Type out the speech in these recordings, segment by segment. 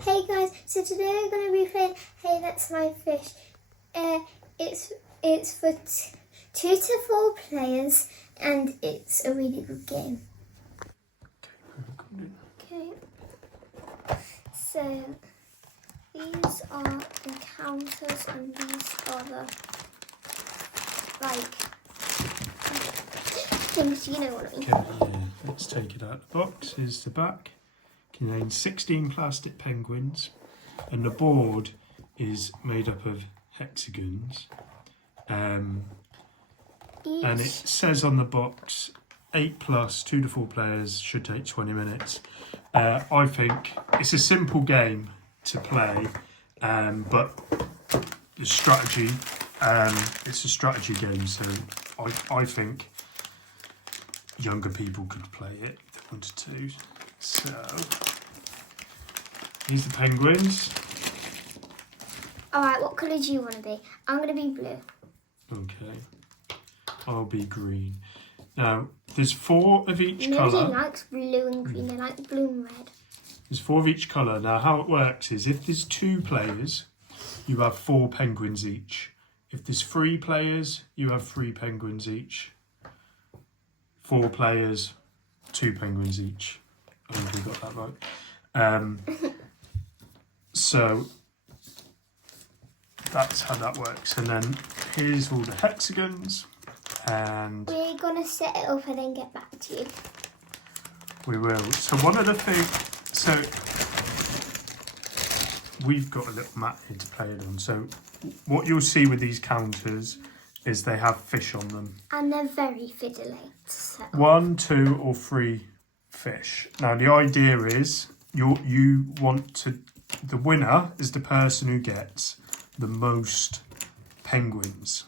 Hey guys, so today we're going to be playing Hey That's My Fish. It's for 2 to 4 players and it's a really good game. Okay, so these are the counters and these are the things, you know what I mean. Okay, yeah. Let's take it out of the box. Here's the back. Contains 16 plastic penguins, and the board is made up of hexagons. And it says on the box 8+, 2 to 4 players, should take 20 minutes. I think it's a simple game to play, but the strategy, it's a strategy game, so I think younger people could play it if they wanted to. So, these are the penguins. Alright, what colour do you want to be? I'm going to be blue. Okay. I'll be green. Now, there's 4 of each colour. Nobody likes blue and green, they like blue and red. There's 4 of each colour. Now, how it works is if there's 2 players, you have 4 penguins each. If there's 3 players, you have 3 penguins each. 4 players, 2 penguins each. I think we got that right. So that's how that works. And then here's all the hexagons. And we're going to set it up and then get back to you. We will. So one of the things, so we've got a little mat here to play it on. So what you'll see with these counters is they have fish on them. And they're very fiddly to set up. 1, 2 or 3 fish. Now the idea is you want to, the winner is the person who gets the most penguins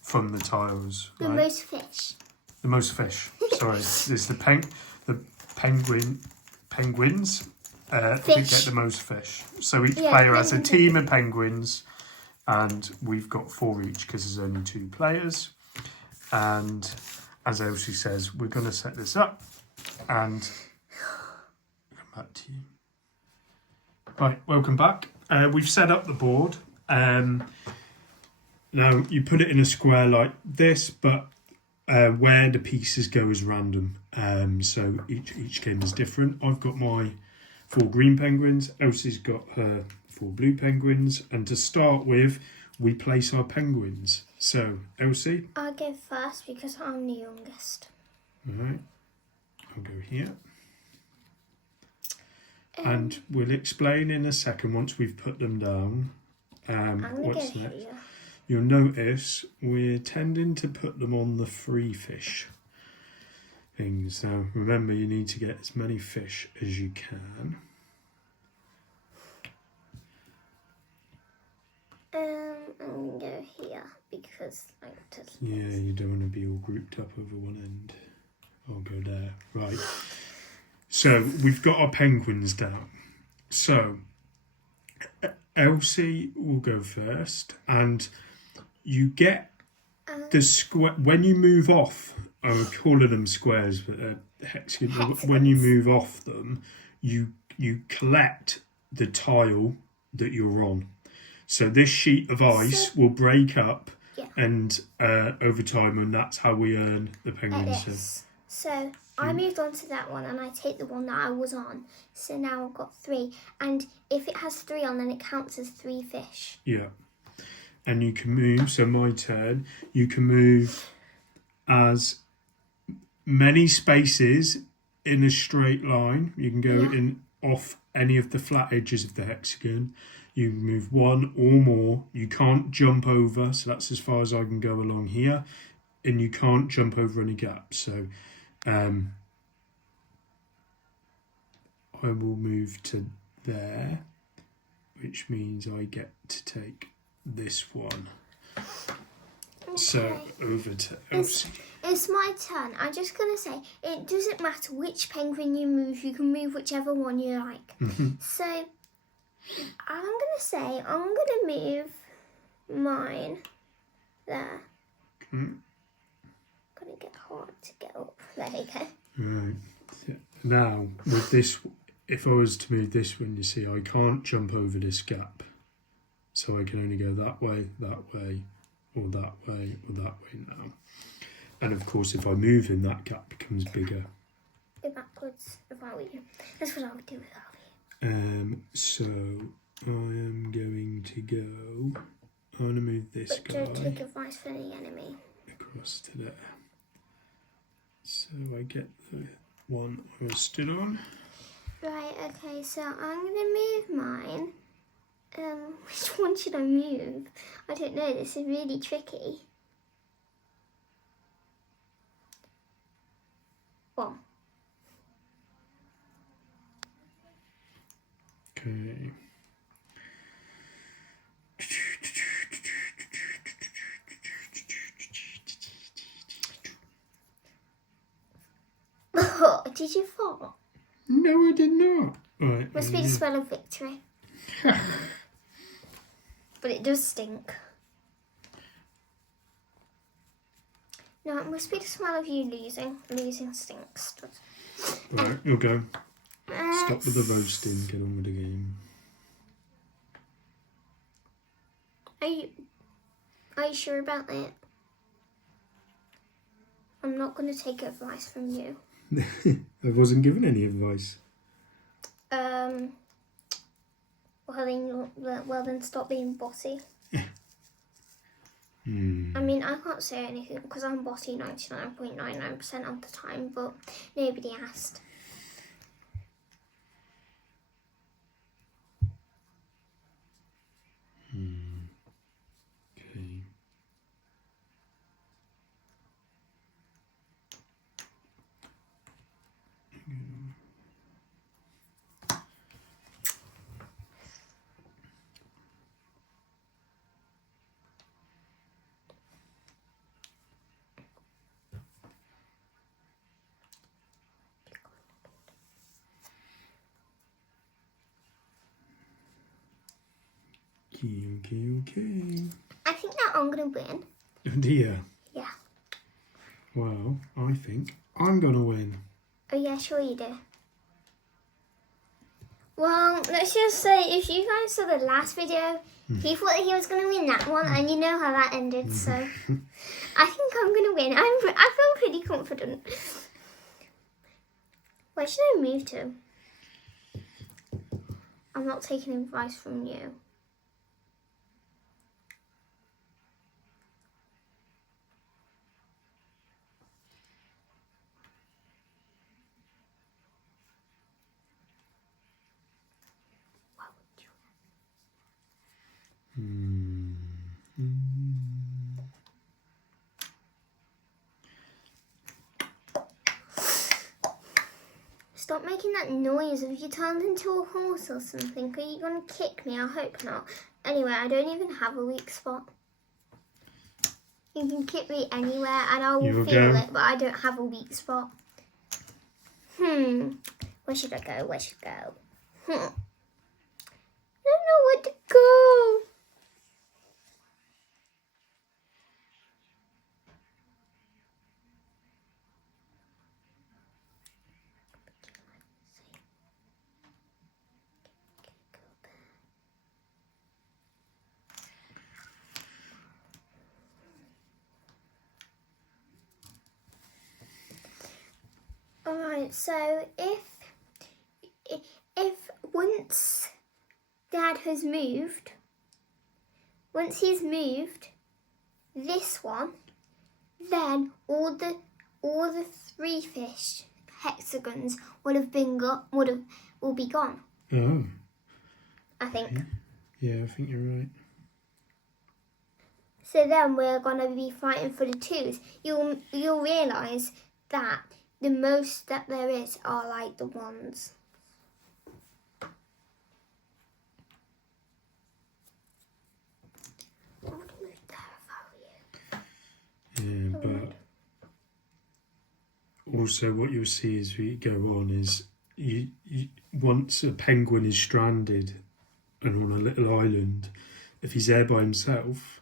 from the tiles. The right? most fish. The most fish. Sorry, it's the penguins who get the most fish. So each player has a team of penguins, and we've got 4 each because there's only 2 players. And as Elsie says, we're going to set this up and come back to you. Right, welcome back. We've set up the board. Now you put it in a square like this, but where the pieces go is random. So each game is different. I've got my 4 green penguins. Elsie's got her 4 blue penguins. And to start with, we place our penguins. So, Elsie? I'll go first because I'm the youngest. Alright, I'll go here. And we'll explain in a second once we've put them down. What's next? Here. You'll notice we're tending to put them on the 3 fish things. Now, remember, you need to get as many fish as you can. I'm going to go here because yeah, you don't want to be all grouped up over one end. I'll go there. Right. So, we've got our penguins down. So, Elsie will go first, and you get the square when you move off. I'm calling them squares, but hexagons. When you move off them, you collect the tile that you're on. So this sheet of ice will break up, and over time, and that's how we earn the penguins. So I moved on to that one, and I take the one that I was on. So now I've got 3, and if it has 3 on, then it counts as 3 fish. Yeah, and you can move. So my turn. You can move as many spaces in a straight line. You can go in off any of the flat edges of the hexagon. You can move 1 or more. You can't jump over, so that's as far as I can go along here. And you can't jump over any gaps. So I will move to there, which means I get to take this one. Okay. So over to Elsie. It's my turn. I'm just going to say, it doesn't matter which penguin you move. You can move whichever one you like. So I'm going to say, I'm going to move mine there. Going to get hard to get up. There you go. Right. Now, with this if I was to move this one, you see, I can't jump over this gap. So I can only go that way, or that way, or that way now. And of course, if I move him, that gap becomes bigger. Go backwards if I were you. That's what I would do without you. So I am going to go. I want to move this But guy don't take advice from the enemy. across to there. So I get the one I was stood on. Right, okay, so I'm going to move mine. Which one should I move? I don't know, this is really tricky. One. Okay. Did you fall? No, I did not. Right. Must be the smell of victory. But it does stink. No, it must be the smell of you losing. Losing stinks. Right, you'll go. Stop with the roasting, get on with the game. Are you sure about that? I'm not going to take advice from you. I wasn't given any advice. Well then stop being bossy. I mean, I can't say anything because I'm bossy 99.99% of the time, but nobody asked. Okay. Okay. I think that I'm going to win. Oh dear. Yeah. Well, I think I'm going to win. Oh yeah, sure you do. Well, let's just say if you guys saw the last video, he thought that he was going to win that one, and you know how that ended, so I think I'm going to win. I feel pretty confident. Where should I move to? I'm not taking advice from you. Stop making that noise. Have you turned into a horse or something? Are you going to kick me? I hope not. Anyway, I don't even have a weak spot. You can kick me anywhere and I will feel it, but I don't have a weak spot. Where should I go? Where should I go? I don't know where to go. Alright, so if once Dad has moved, once he's moved this one, then all the 3 fish hexagons will be gone. Oh. I think. Yeah, I think you're right. So then we're gonna be fighting for the 2s. You'll realise that the most that there is are like the 1s. I would move there if I were you. Yeah, but also what you'll see as we go on is you once a penguin is stranded and on a little island, if he's there by himself,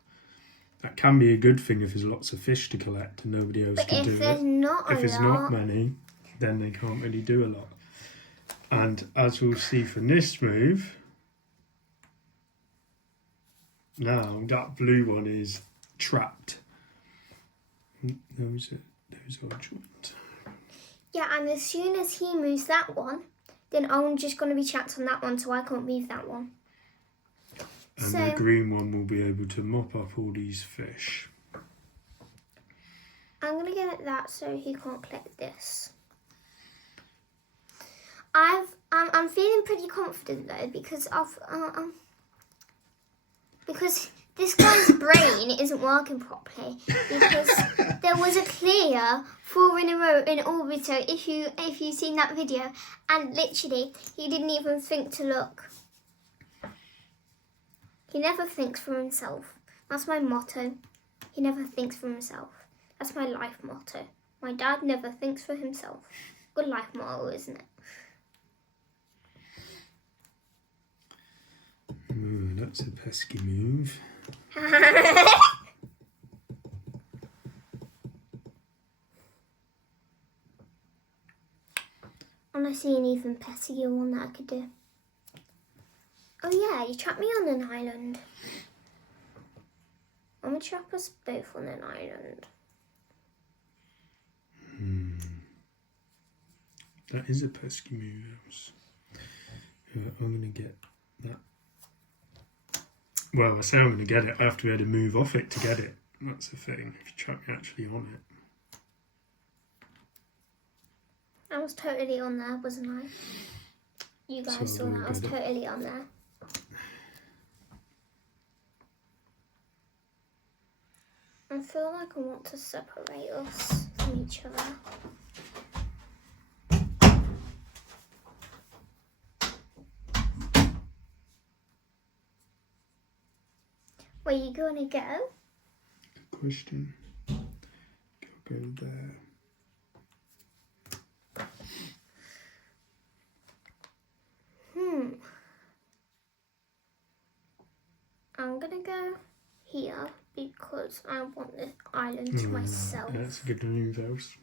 that can be a good thing if there's lots of fish to collect and nobody else can do it. If there's not not many, then they can't really do a lot. And as we'll see from this move, now that blue one is trapped. Those are joined. Yeah, and as soon as he moves that one, then I'm just going to be trapped on that one, so I can't move that one. And So, the green one will be able to mop up all these fish. I'm going to get that so he can't collect this. I'm feeling pretty confident though because this guy's brain isn't working properly because there was a clear 4 in a row in Orbiter if you've seen that video, and literally he didn't even think to look. He never thinks for himself. That's my motto. He never thinks for himself. That's my life motto. My dad never thinks for himself. Good life motto, isn't it? That's a pesky move. I want to see an even pessier one that I could do. Oh yeah, you trapped me on an island. I'm going to trap us both on an island. That is a pesky move, Elsie. I'm going to get that. Well, I say I'm going to get it. I have to be able to move off it to get it. That's the thing. If you trap me actually on it. I was totally on there, wasn't I? You guys saw that. I was totally on there. I feel like I want to separate us from each other. Where are you going to go? Good question. Go there. I'm going to go here because I want this island to myself. That's a good move, Elsie.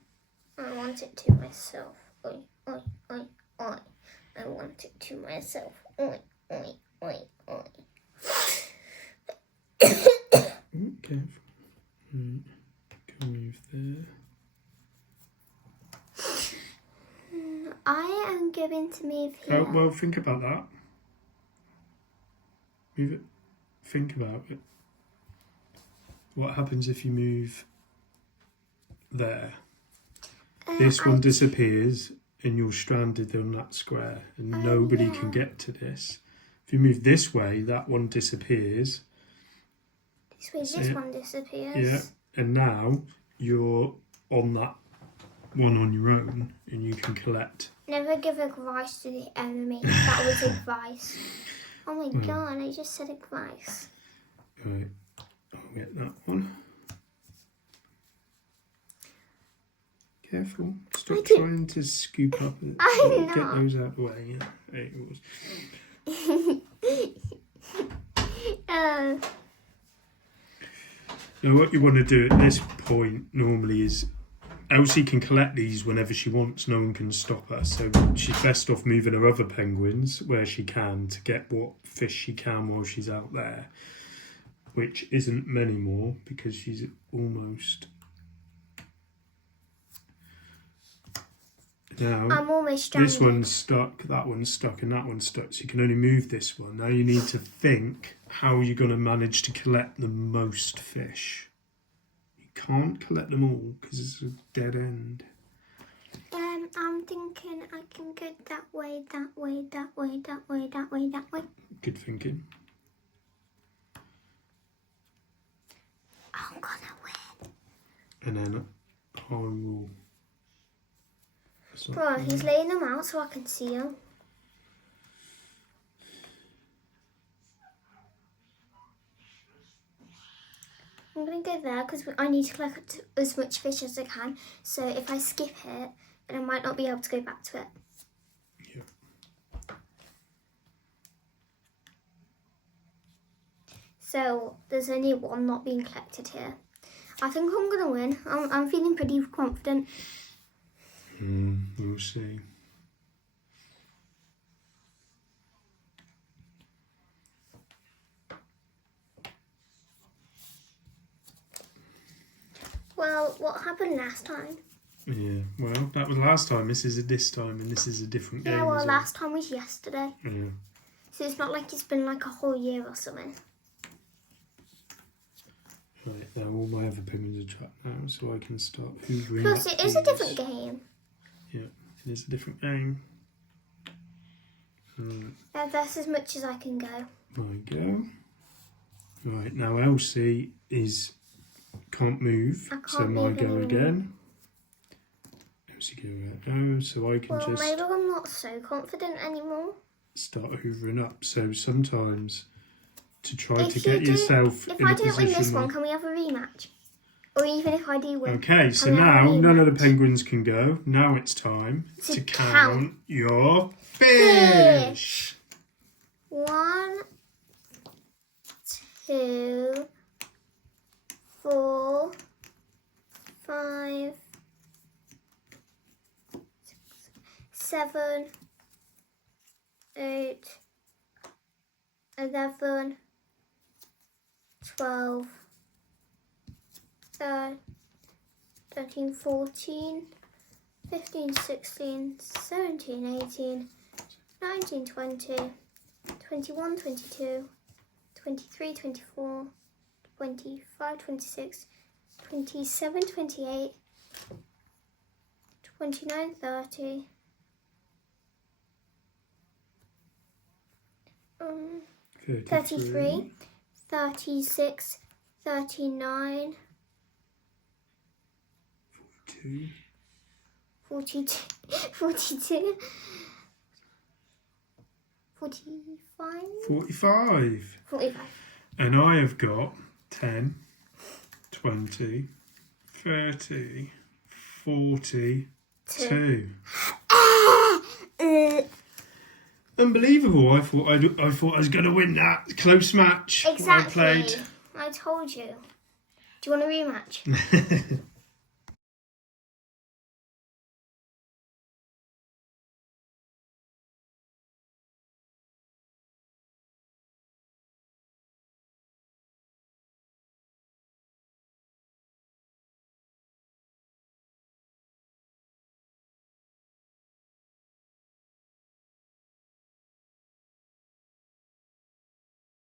I want it to myself. Oi, oi, oi, oi. I want it to myself. Oi, oi, oi, oi. Okay. Go move there. I am going to move here. Oh, well, think about that. Move it. Think about it. What happens if you move there? This one disappears and you're stranded on that square and nobody can get to this. If you move this way, that one disappears. This way, this one disappears. Yeah, and now you're on that one on your own and you can collect. Never give advice to the enemy. That was advice. Oh my god, I just said advice. Right, I'll get that one. Careful. Stop trying to scoop up. Get those out of the way. Yeah, there it was. Now what you want to do at this point normally is Elsie can collect these whenever she wants. No one can stop her. So she's best off moving her other penguins where she can to get what fish she can while she's out there. Which isn't many more because she's almost... Now, I'm almost stranded. This one's stuck, that one's stuck, and that one's stuck. So you can only move this one. Now you need to think how you're going to manage to collect the most fish. You can't collect them all because it's a dead end. I'm thinking I can go that way, that way, that way, that way, that way, that way. Good thinking. I'm gonna win. And then I will... Bro, he's laying them out so I can see them. I'm going to go there because I need to collect as much fish as I can. So if I skip it, then I might not be able to go back to it. Yeah. So there's only one not being collected here. I think I'm going to win. I'm feeling pretty confident. We'll see. Well, what happened last time? Yeah, well, that was last time. This is a this time, and this is a different game. Yeah, well, as last time was yesterday. Yeah. So it's not like it's been like a whole year or something. Right, now all my other penguins are trapped now, so I can start hoovering Plus, up it is a these. different game. Yeah, it is a different game. Right, That's as much as I can go. there we go. Right, now Elsie can't move, I can't so my move go anymore. again. Elsie go out, so I can Well, just maybe I'm not so confident anymore. start hoovering up. So sometimes to try If to you get do- yourself If in I a don't win this position. one, can we have a rematch? Or even if I do win. Okay, so can we have a now none of the rematch? penguins can go. Now it's time To to count. count your fish. 1, 2, 4, 5, 7, 8, 11, 12, 13, 14, 15, 16, 17, 18, 19, 20, 21, 22, 23, 24, 25, 26, 27, 28, 29, 30, 33, 36, 39, 42, 42, 45, 45. 45. And I have got 10, 20, 30, 42. Unbelievable! I thought I was going to win that close match. Exactly. I played. I told you. Do you want a rematch?